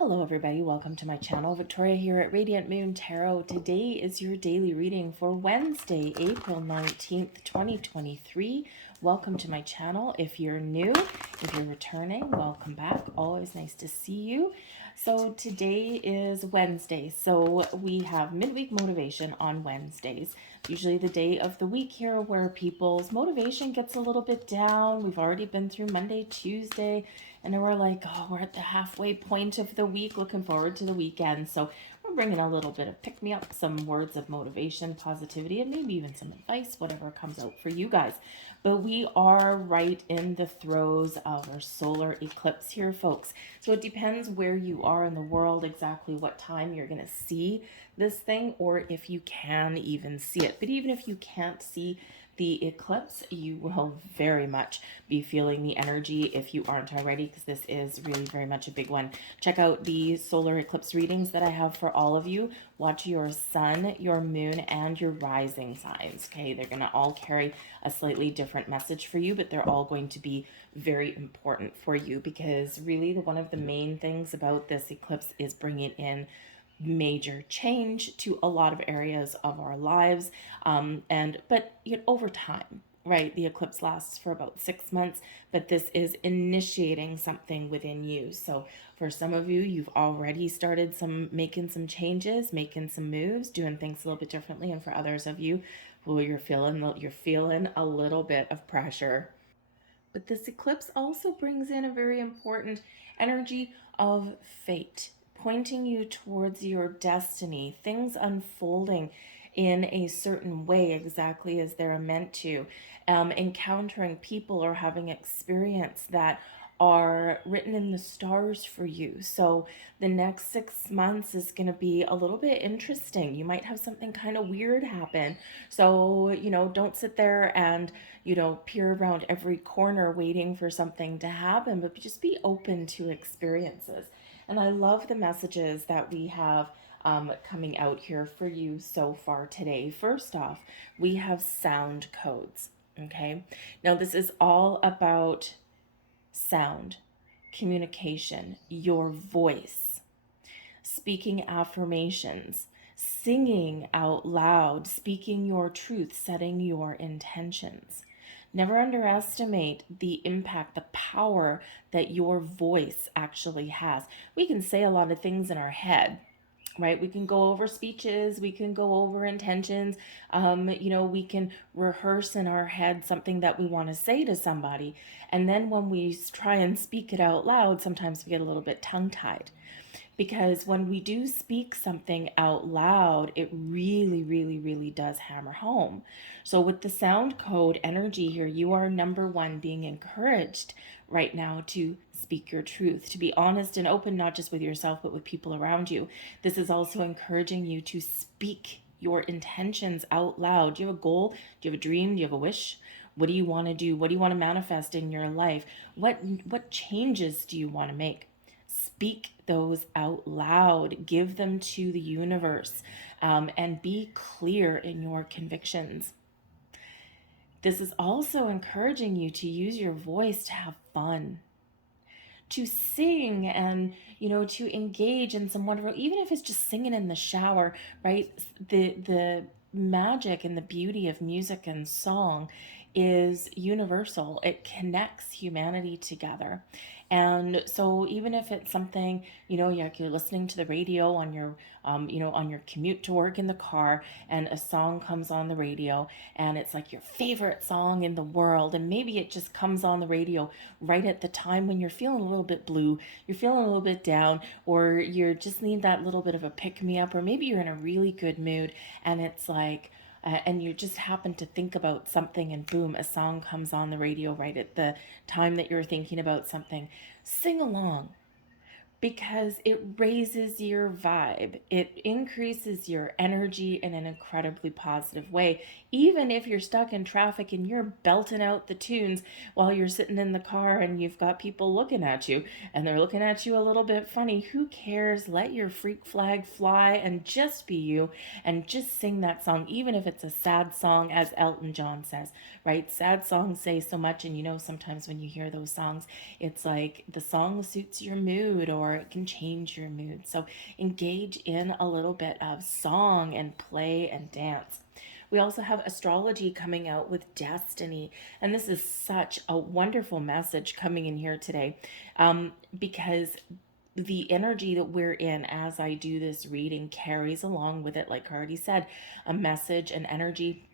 Hello everybody, welcome to my channel. Victoria here at Radiant Moon Tarot. Today is your daily reading for Wednesday, April 19th, 2023. Welcome to my channel. If you're new, if you're returning, welcome back. Always nice to see you. So today is Wednesday, so we have midweek motivation on Wednesdays. Usually the day of the week here where people's motivation gets a little bit down. We've already been through Monday, Tuesday, and then we're like, oh, we're at the halfway point of the week, looking forward to the weekend. So we're bringing a little bit of pick-me-up, some words of motivation, positivity, and maybe even some advice, whatever comes out for you guys. But we are right in the throes of our solar eclipse here, folks. So it depends where you are in the world, exactly what time you're going to see this thing, or if you can even see it. But even if you can't see the eclipse, you will very much be feeling the energy if you aren't already, because this is really very much a big one. Check out the solar eclipse readings that I have for all of you. Watch your sun, your moon, and your rising signs. Okay, they're going to all carry a slightly different message for you, but they're all going to be very important for you, because really one of the main things about this eclipse is bringing in major change to a lot of areas of our lives, but over time, right? The eclipse lasts for about 6 months, but this is initiating something within you. So for some of you, you've already started making some changes, making some moves, doing things a little bit differently, and for others of you, well, you're feeling a little bit of pressure. But this eclipse also brings in a very important energy of fate, pointing you towards your destiny, things unfolding in a certain way exactly as they're meant to, encountering people or having experience that are written in the stars for you. So the next 6 months is going to be a little bit interesting. You might have something kind of weird happen. So, don't sit there and, peer around every corner waiting for something to happen, but just be open to experiences. And I love the messages that we have coming out here for you so far today. First off, we have sound codes. Okay. Now, this is all about sound, communication, your voice, speaking affirmations, singing out loud, speaking your truth, setting your intentions. Never underestimate the impact, the power that your voice actually has. We can say a lot of things in our head, right? We can go over speeches, we can go over intentions, we can rehearse in our head something that we want to say to somebody. And then when we try and speak it out loud, sometimes we get a little bit tongue-tied. Because when we do speak something out loud, it really, really, really does hammer home. So with the sound code energy here, you are number one being encouraged right now to speak your truth, to be honest and open, not just with yourself, but with people around you. This is also encouraging you to speak your intentions out loud. Do you have a goal? Do you have a dream? Do you have a wish? What do you want to do? What do you want to manifest in your life? What changes do you want to make? Speak those out loud, give them to the universe, and be clear in your convictions. This is also encouraging you to use your voice to have fun, to sing, and to engage in some wonderful, even if it's just singing in the shower, right? The magic and the beauty of music and song is universal. It connects humanity together. And so even if it's something, like you're listening to the radio on your, on your commute to work in the car, and a song comes on the radio, and it's like your favorite song in the world, and maybe it just comes on the radio right at the time when you're feeling a little bit blue, you're feeling a little bit down, or you just need that little bit of a pick-me-up, or maybe you're in a really good mood, and it's like, and you just happen to think about something, and boom, a song comes on the radio right at the time that you're thinking about something. Sing along, because it raises your vibe. It increases your energy in an incredibly positive way. Even if you're stuck in traffic and you're belting out the tunes while you're sitting in the car and you've got people looking at you and they're looking at you a little bit funny, who cares? Let your freak flag fly and just be you, and just sing that song, even if it's a sad song, as Elton John says, right? Sad songs say so much, and sometimes when you hear those songs, it's like the song suits your mood, or or it can change your mood. So engage in a little bit of song and play and dance. We also have astrology coming out with destiny. And this is such a wonderful message coming in here today, because the energy that we're in as I do this reading carries along with it, like I already said, a message, an energy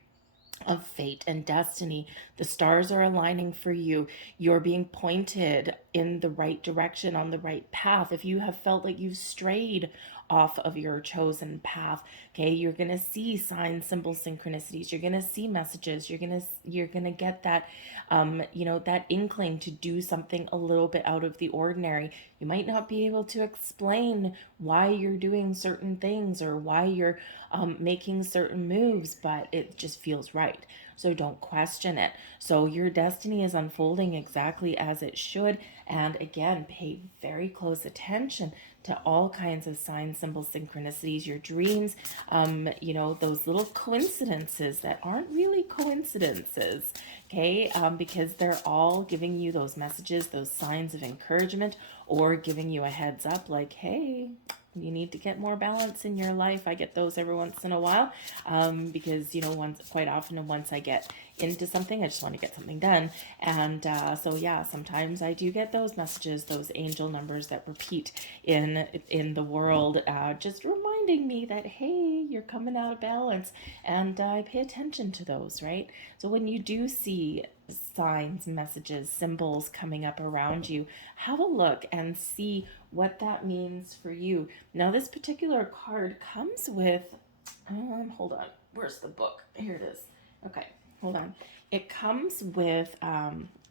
of fate and destiny. The stars are aligning for you. You're being pointed in the right direction, on the right path. If you have felt like you've strayed off of your chosen path, okay, you're going to see signs, symbols, synchronicities. You're going to see messages. You're going to get that that inkling to do something a little bit out of the ordinary. You might not be able to explain why you're doing certain things or why you're making certain moves, but it just feels right. So don't question it. So your destiny is unfolding exactly as it should. And again, pay very close attention to all kinds of signs, symbols, synchronicities, your dreams, those little coincidences that aren't really coincidences, okay? Because they're all giving you those messages, those signs of encouragement, or giving you a heads up like, hey, you need to get more balance in your life. I get those every once in a while, because quite often once I get into something, I just want to get something done. And so yeah, sometimes I do get those messages, those angel numbers that repeat in the world, just reminding me that, hey, you're coming out of balance, and I pay attention to those, right? So when you do see signs, messages, symbols coming up around you, have a look and see what that means for you. Now, this particular card comes with, hold on, where's the book? Here it is. Okay, hold on. It comes with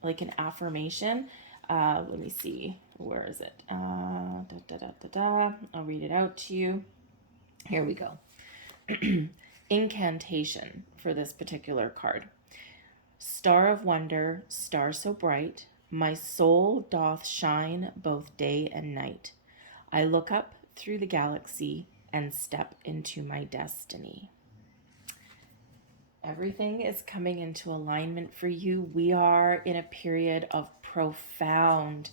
like an affirmation. Let me see, where is it? I'll read it out to you. Here we go. Incantation for this particular card. Star of wonder, star so bright, my soul doth shine both day and night. I look up through the galaxy and step into my destiny. Everything is coming into alignment for you. We are in a period of profound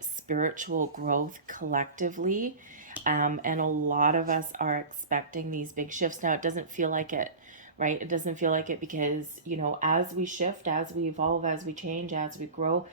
spiritual growth collectively, and a lot of us are expecting these big shifts. Now, it doesn't feel like it, right? It doesn't feel like it because, as we shift, as we evolve, as we change, as we grow,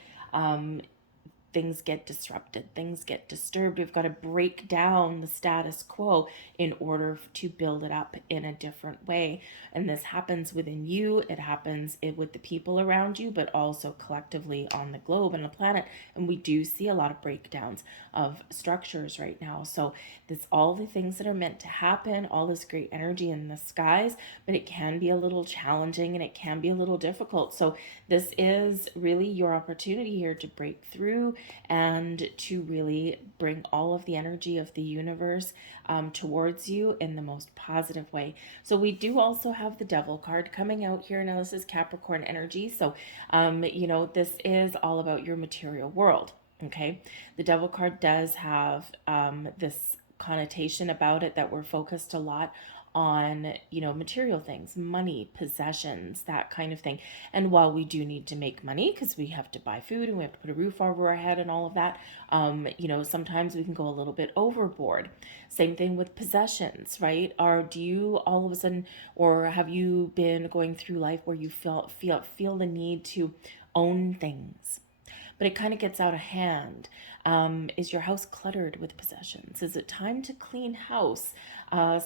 things get disrupted, things get disturbed. We've got to break down the status quo in order to build it up in a different way. And this happens within you, it happens with the people around you, but also collectively on the globe and the planet. And we do see a lot of breakdowns of structures right now. So this, all the things that are meant to happen, all this great energy in the skies, but it can be a little challenging and it can be a little difficult. So this is really your opportunity here to break through and to really bring all of the energy of the universe towards you in the most positive way. So we do also have the Devil card coming out here. Now this is Capricorn energy. So, this is all about your material world. Okay. The Devil card does have this connotation about it that we're focused a lot on, material things, money, possessions, that kind of thing. And while we do need to make money because we have to buy food and we have to put a roof over our head and all of that, sometimes we can go a little bit overboard. Same thing with possessions, right? Or do you all of a sudden, or have you been going through life where you feel the need to own things? But it kind of gets out of hand. Is your house cluttered with possessions? Is it time to clean house?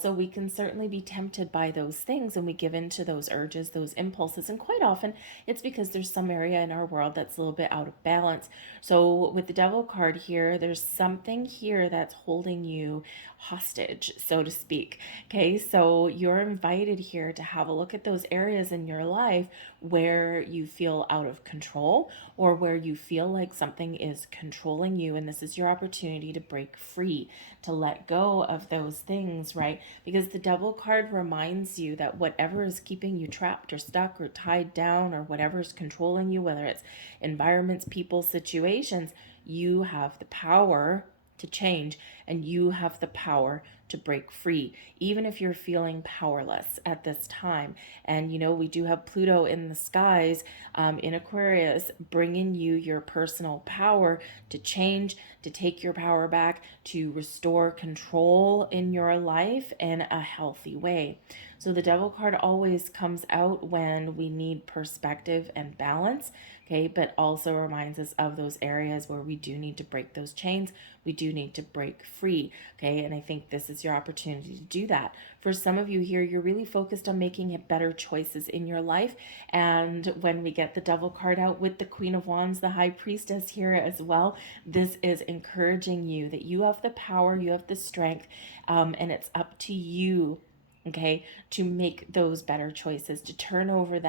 So we can certainly be tempted by those things and we give in to those urges, those impulses. And quite often it's because there's some area in our world that's a little bit out of balance. So with the Devil card here, there's something here that's holding you hostage, so to speak. Okay, so you're invited here to have a look at those areas in your life where you feel out of control or where you feel like something is controlling you. And this is your opportunity to break free, to let go of those things, right? Because the Devil card reminds you that whatever is keeping you trapped or stuck or tied down or whatever is controlling you, whether it's environments, people, situations, you have the power to change, and you have the power to break free, even if you're feeling powerless at this time. And we do have Pluto in the skies, in Aquarius, bringing you your personal power to change, to take your power back, to restore control in your life in a healthy way. So the Devil card always comes out when we need perspective and balance, okay, but also reminds us of those areas where we do need to break those chains. We do need to break free, okay, and I think this is your opportunity to do that. For some of you here, you're really focused on making better choices in your life, and when we get the Devil card out with the Queen of Wands, the High Priestess here as well, this is encouraging you that you have the power, you have the strength, and it's up to you, okay, to make those better choices, to turn over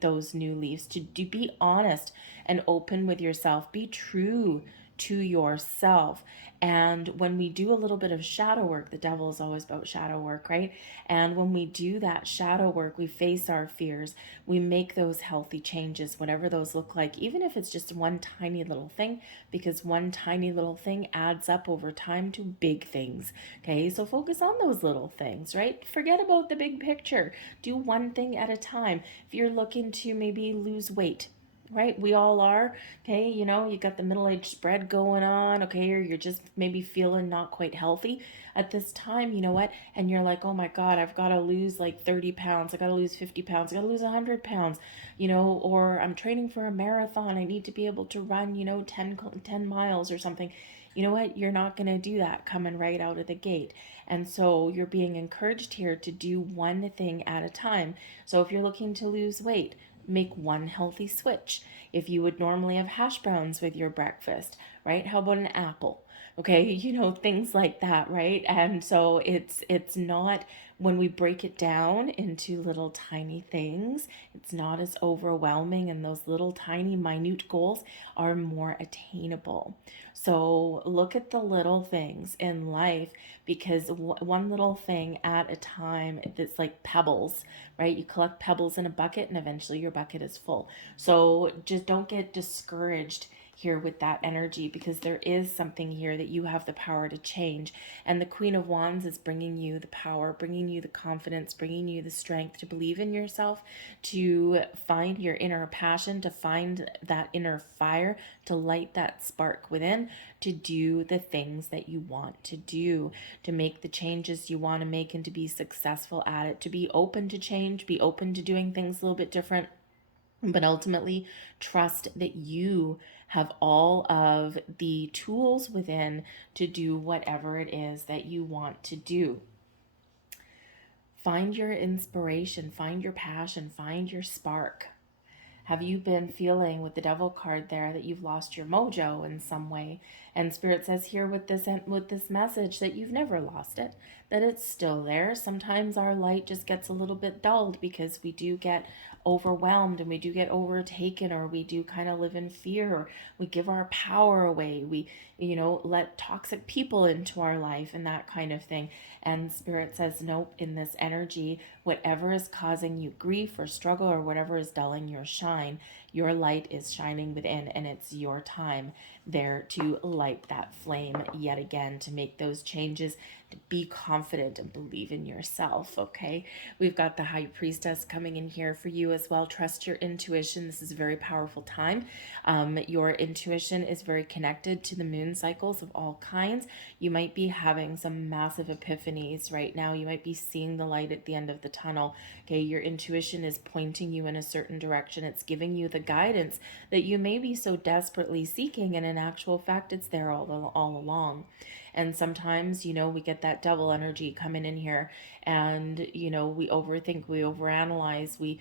those new leaves, to be honest and open with yourself, be true to yourself. And when we do a little bit of shadow work, the Devil is always about shadow work, right? And when we do that shadow work, we face our fears, we make those healthy changes, whatever those look like, even if it's just one tiny little thing, because one tiny little thing adds up over time to big things, okay? So focus on those little things, right? Forget about the big picture. Do one thing at a time. If you're looking to maybe lose weight, right? We all are, okay? You got the middle-aged spread going on, okay? Or you're just maybe feeling not quite healthy at this time, you know what? And you're like, oh my God, I've got to lose like 30 pounds. I got to lose 50 pounds. I got to lose 100 pounds, or I'm training for a marathon. I need to be able to run, 10 miles or something. You know what? You're not going to do that coming right out of the gate. And so you're being encouraged here to do one thing at a time. So if you're looking to lose weight, make one healthy switch. If you would normally have hash browns with your breakfast, right? How about an apple? Okay, things like that, right? And so it's not, when we break it down into little tiny things, it's not as overwhelming, and those little tiny minute goals are more attainable. So look at the little things in life, because one little thing at a time, it's like pebbles, right? You collect pebbles in a bucket and eventually your bucket is full. So just don't get discouraged here with that energy, because there is something here that you have the power to change. And the Queen of Wands is bringing you the power, bringing you the confidence, bringing you the strength to believe in yourself, to find your inner passion, to find that inner fire, to light that spark within, to do the things that you want to do, to make the changes you want to make, and to be successful at it, to be open to change, be open to doing things a little bit different, but ultimately trust that you have all of the tools within to do whatever it is that you want to do. Find your inspiration, find your passion, find your spark. Have you been feeling with the Devil card there that you've lost your mojo in some way? And Spirit says here with this message that you've never lost it, that it's still there. Sometimes our light just gets a little bit dulled because we do get overwhelmed and we do get overtaken, or we do kind of live in fear, or we give our power away. We, let toxic people into our life and that kind of thing. And Spirit says, nope, in this energy, whatever is causing you grief or struggle, or whatever is dulling your shine, your light is shining within, and it's your time there to light that flame yet again, to make those changes, to be confident and believe in yourself, okay? We've got the High Priestess coming in here for you as well. Trust your intuition. This is a very powerful time. Your intuition is very connected to the moon cycles of all kinds. You might be having some massive epiphanies right now. You might be seeing the light at the end of the tunnel, okay? Your intuition is pointing you in a certain direction. It's giving you the guidance that you may be so desperately seeking, and in actual fact, it's there all along. And sometimes, we get that Devil energy coming in here, and, we overthink, we overanalyze, we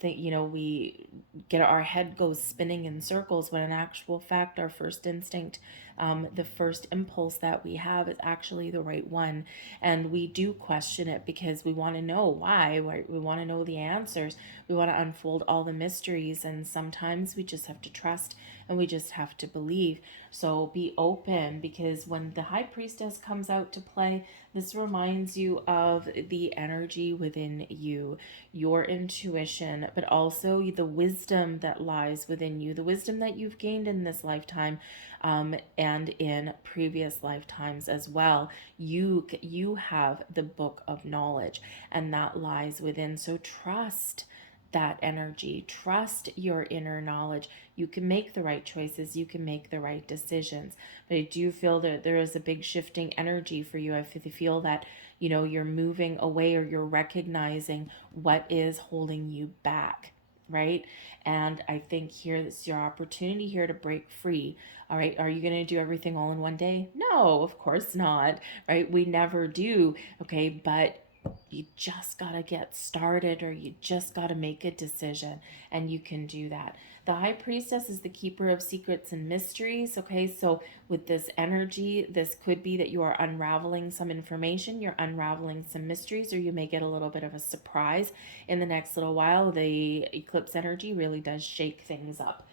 think, we get, our head goes spinning in circles, when in actual fact, our first instinct, the first impulse that we have is actually the right one. And we do question it because we want to know why. We want to know the answers. We want to unfold all the mysteries. And sometimes we just have to trust, and we just have to believe. So be open, because when the High Priestess comes out to play, this reminds you of the energy within you, your intuition, intuition, but also the wisdom that lies within you, the wisdom that you've gained in this lifetime, and in previous lifetimes as well. You have the book of knowledge, and that lies within. So trust that energy, trust your inner knowledge. You can make the right choices, you can make the right decisions. But I do feel that there is a big shifting energy for you. I feel that, you know, you're moving away, or you're recognizing what is holding you back, right? And I think here, this is your opportunity here to break free. All right, are you going to do everything all in one day? No, of course not, right? We never do. Okay, but you just got to get started, or you just got to make a decision, and you can do that. The High Priestess is the keeper of secrets and mysteries. Okay, so with this energy, this could be that you are unraveling some information, you're unraveling some mysteries, or you may get a little bit of a surprise in the next little while. The eclipse energy really does shake things up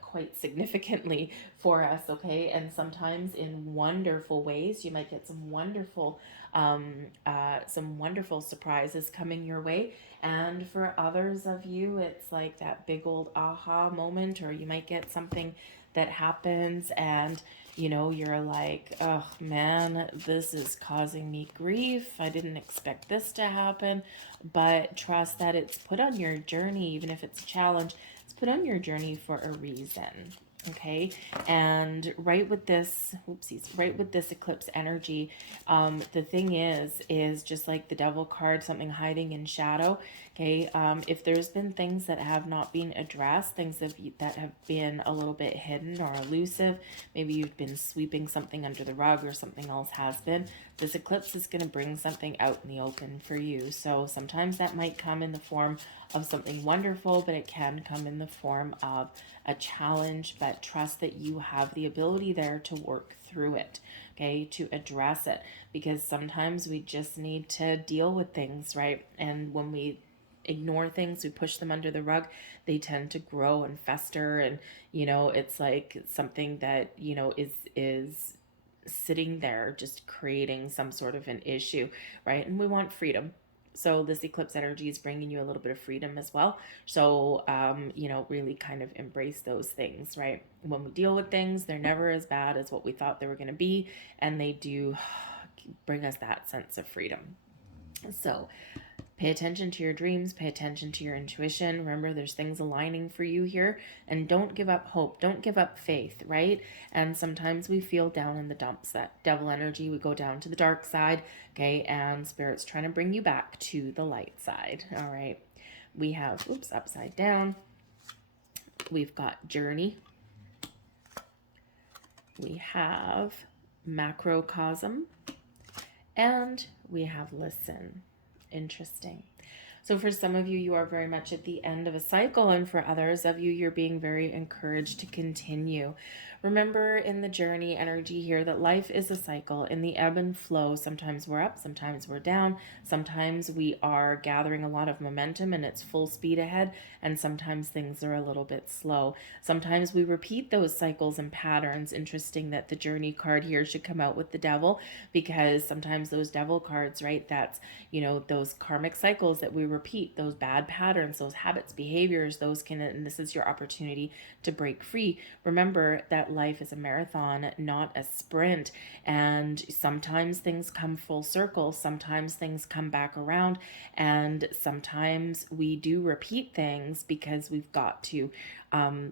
quite significantly for us, okay? And sometimes in wonderful ways. You might get some wonderful surprises coming your way. And for others of you, it's like that big old aha moment, or you might get something that happens and you know, you're like, oh man, this is causing me grief. I didn't expect this to happen. But trust that it's put on your journey, even if it's a challenge, it's put on your journey for a reason. Okay, and right with this, right with this eclipse energy, the thing is just like the devil card, something hiding in shadow. Okay, if there's been things that have not been addressed, things that have been a little bit hidden or elusive, maybe you've been sweeping something under the rug, or something else has been, this eclipse is going to bring something out in the open for you. So sometimes that might come in the form of something wonderful, but it can come in the form of a challenge. But trust that you have the ability there to work through it, okay, to address it, because sometimes we just need to deal with things, right? And when we ignore things, we push them under the rug, they tend to grow and fester, and you know, it's like something that, you know, is sitting there just creating some sort of an issue, right? And we want freedom. So this eclipse energy is bringing you a little bit of freedom as well. So, you know, really kind of embrace those things, right? When we deal with things, they're never as bad as what we thought they were going to be. And they do bring us that sense of freedom. So pay attention to your dreams, pay attention to your intuition. Remember, there's things aligning for you here, and don't give up hope, don't give up faith, right? And sometimes we feel down in the dumps, that devil energy, we go down to the dark side, okay? And Spirit's trying to bring you back to the light side, all right? We have, oops, upside down. We've got journey. We have macrocosm, and we have listen. Interesting. So for some of you, you are very much at the end of a cycle, and for others of you, you're being very encouraged to continue. Remember in the journey energy here that life is a cycle. In the ebb and flow, sometimes we're up, sometimes we're down, sometimes we are gathering a lot of momentum and it's full speed ahead, and sometimes things are a little bit slow. Sometimes we repeat those cycles and patterns. Interesting that the journey card here should come out with the devil, because sometimes those devil cards, right, that's, you know, those karmic cycles that we repeat, those bad patterns, those habits, behaviors, those can, and this is your opportunity to break free. Remember that life is a marathon, not a sprint, and sometimes things come full circle, sometimes things come back around, and sometimes we do repeat things because we've got to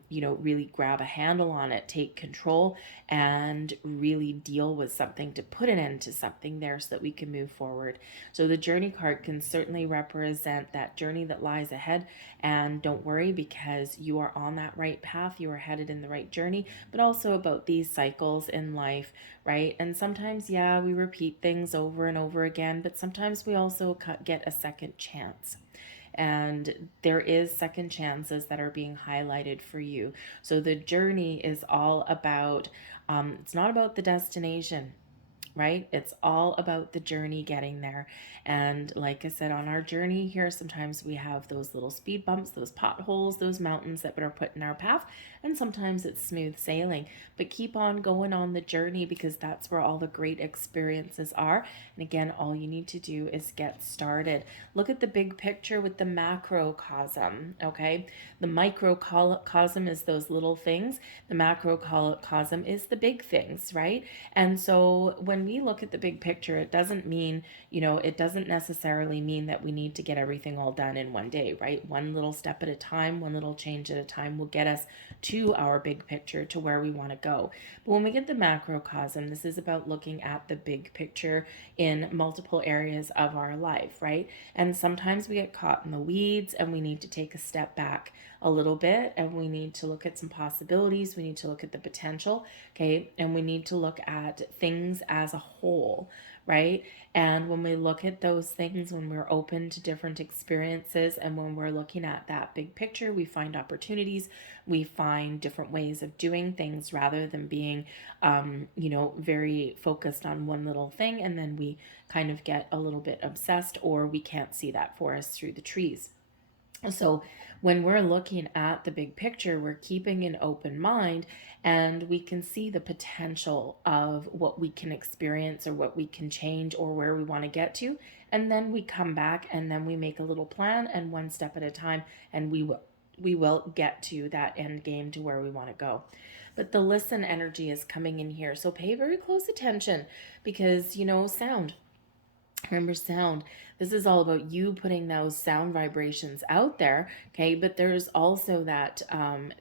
you know, really grab a handle on it, take control, and really deal with something to put an end to something there so that we can move forward. So the journey card can certainly represent that journey that lies ahead. And don't worry, because you are on that right path, you are headed in the right journey, but also about these cycles in life, right? And sometimes, yeah, we repeat things over and over again, but sometimes we also get a second chance. And there is second chances that are being highlighted for you. So the journey is all about, it's not about the destination. right? It's all about the journey getting there. And like I said, on our journey here, sometimes we have those little speed bumps, those potholes, those mountains that are put in our path, and sometimes it's smooth sailing. But keep on going on the journey, because that's where all the great experiences are. And again, all you need to do is get started. Look at the big picture with the macrocosm, okay? The microcosm is those little things. The macrocosm is the big things, right? And so when we look at the big picture, it doesn't mean, it doesn't necessarily mean that we need to get everything all done in one day, right? One little step at a time, one little change at a time will get us to our big picture, to where we want to go. But when we get the macrocosm, this is about looking at the big picture in multiple areas of our life, right? And sometimes we get caught in the weeds and we need to take a step back a little bit, and we need to look at some possibilities. We need to look at the potential, okay? And we need to look at things as a whole, right? And when we look at those things, when we're open to different experiences, and when we're looking at that big picture, we find opportunities, we find different ways of doing things, rather than being, very focused on one little thing, and then we kind of get a little bit obsessed, or we can't see that forest through the trees. So when we're looking at the big picture, we're keeping an open mind, and we can see the potential of what we can experience, or what we can change, or where we want to get to. And then we come back, and then we make a little plan, and one step at a time, and we will get to that end game, to where we want to go. But the listen energy is coming in here. So pay very close attention, because, sound. Remember, sound. This is all about you putting those sound vibrations out there, okay? But there's also that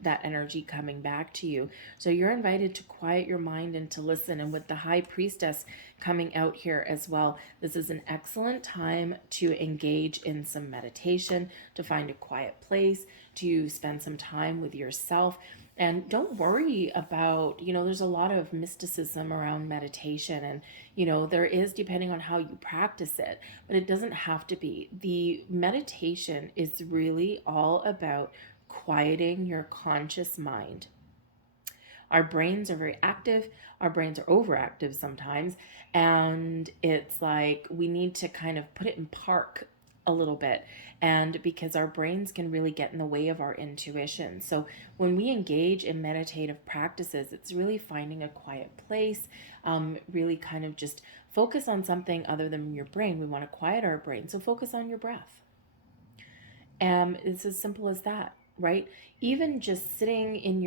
energy coming back to you. So you're invited to quiet your mind and to listen. And with the High Priestess coming out here as well, this is an excellent time to engage in some meditation, to find a quiet place, to spend some time with yourself. And don't worry about, there's a lot of mysticism around meditation, and, there is, depending on how you practice it, but it doesn't have to be. The meditation is really all about quieting your conscious mind. Our brains are very active, our brains are overactive sometimes, and it's like we need to kind of put it in park a little bit, and because our brains can really get in the way of our intuition. So when we engage in meditative practices, it's really finding a quiet place, really kind of just focus on something other than your brain. We want to quiet our brain, so focus on your breath. It's as simple as that, right? Even just sitting in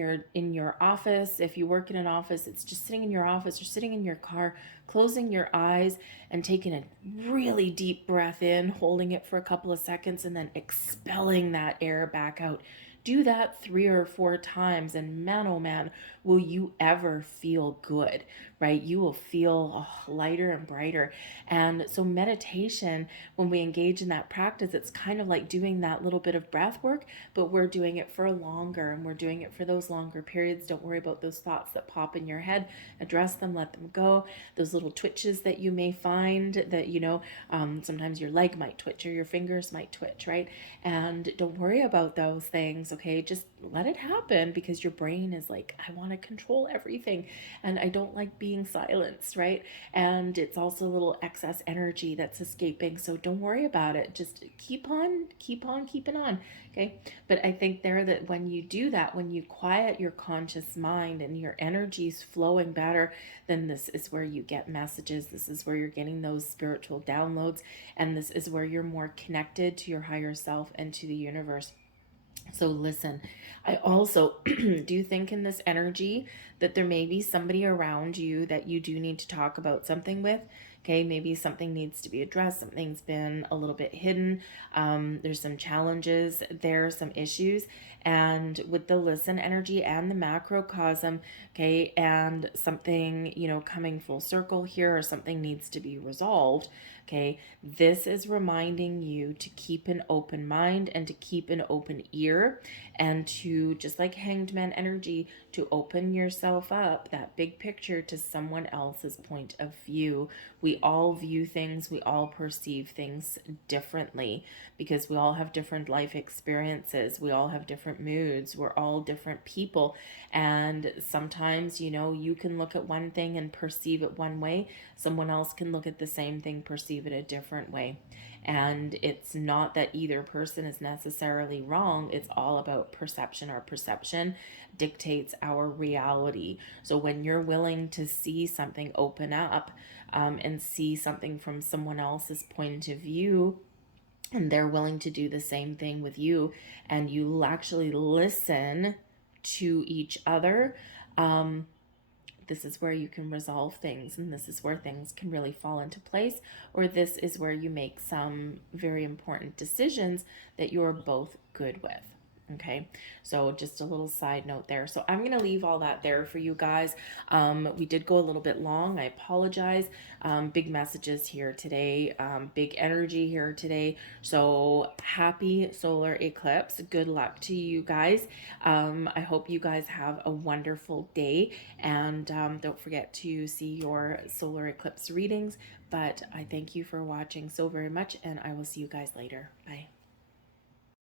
your office, if you work in an office, it's just sitting in your office or sitting in your car, closing your eyes and taking a really deep breath in, holding it for a couple of seconds, and then expelling that air back out. Do that 3 or 4 times, and man, oh man, will you ever feel good, right? You will feel lighter and brighter. And so meditation, when we engage in that practice, it's kind of like doing that little bit of breath work, but we're doing it for longer, and we're doing it for those longer periods. Don't worry about those thoughts that pop in your head. Address them, let them go. Those little twitches that you may find that, sometimes your leg might twitch or your fingers might twitch, right? And don't worry about those things, okay? Just let it happen, because your brain is like, I want to control everything, and I don't like being silenced, right? And it's also a little excess energy that's escaping, so don't worry about it. Just keep on keeping on, okay? But I think there that when you do that, when you quiet your conscious mind and your energy's flowing better, then this is where you get messages. This is where you're getting those spiritual downloads, and this is where you're more connected to your higher self and to the universe. So listen, I also do think in this energy that there may be somebody around you that you do need to talk about something with. Okay, maybe something needs to be addressed. Something's been a little bit hidden. There's some challenges there, some issues. And with the listen energy and the macrocosm, okay, and something, coming full circle here, or something needs to be resolved. Okay, this is reminding you to keep an open mind and to keep an open ear, and to, just like Hanged Man energy, to open yourself up, that big picture, to someone else's point of view. We we all view things, we all perceive things differently because we all have different life experiences. We all have different moods. We're all different people. And sometimes, you know, you can look at one thing and perceive it one way. Someone else can look at the same thing, perceive it a different way. And it's not that either person is necessarily wrong. It's all about perception. Our perception dictates our reality. So when you're willing to see something open up, and see something from someone else's point of view, and they're willing to do the same thing with you, and you actually listen to each other, this is where you can resolve things, and this is where things can really fall into place, or this is where you make some very important decisions that you're both good with. Okay, so just a little side note there. So I'm going to leave all that there for you guys. We did go a little bit long. I apologize. Big messages here today, big energy here today. So happy solar eclipse. Good luck to you guys. I hope you guys have a wonderful day, and don't forget to see your solar eclipse readings. But I thank you for watching so very much, and I will see you guys later. Bye.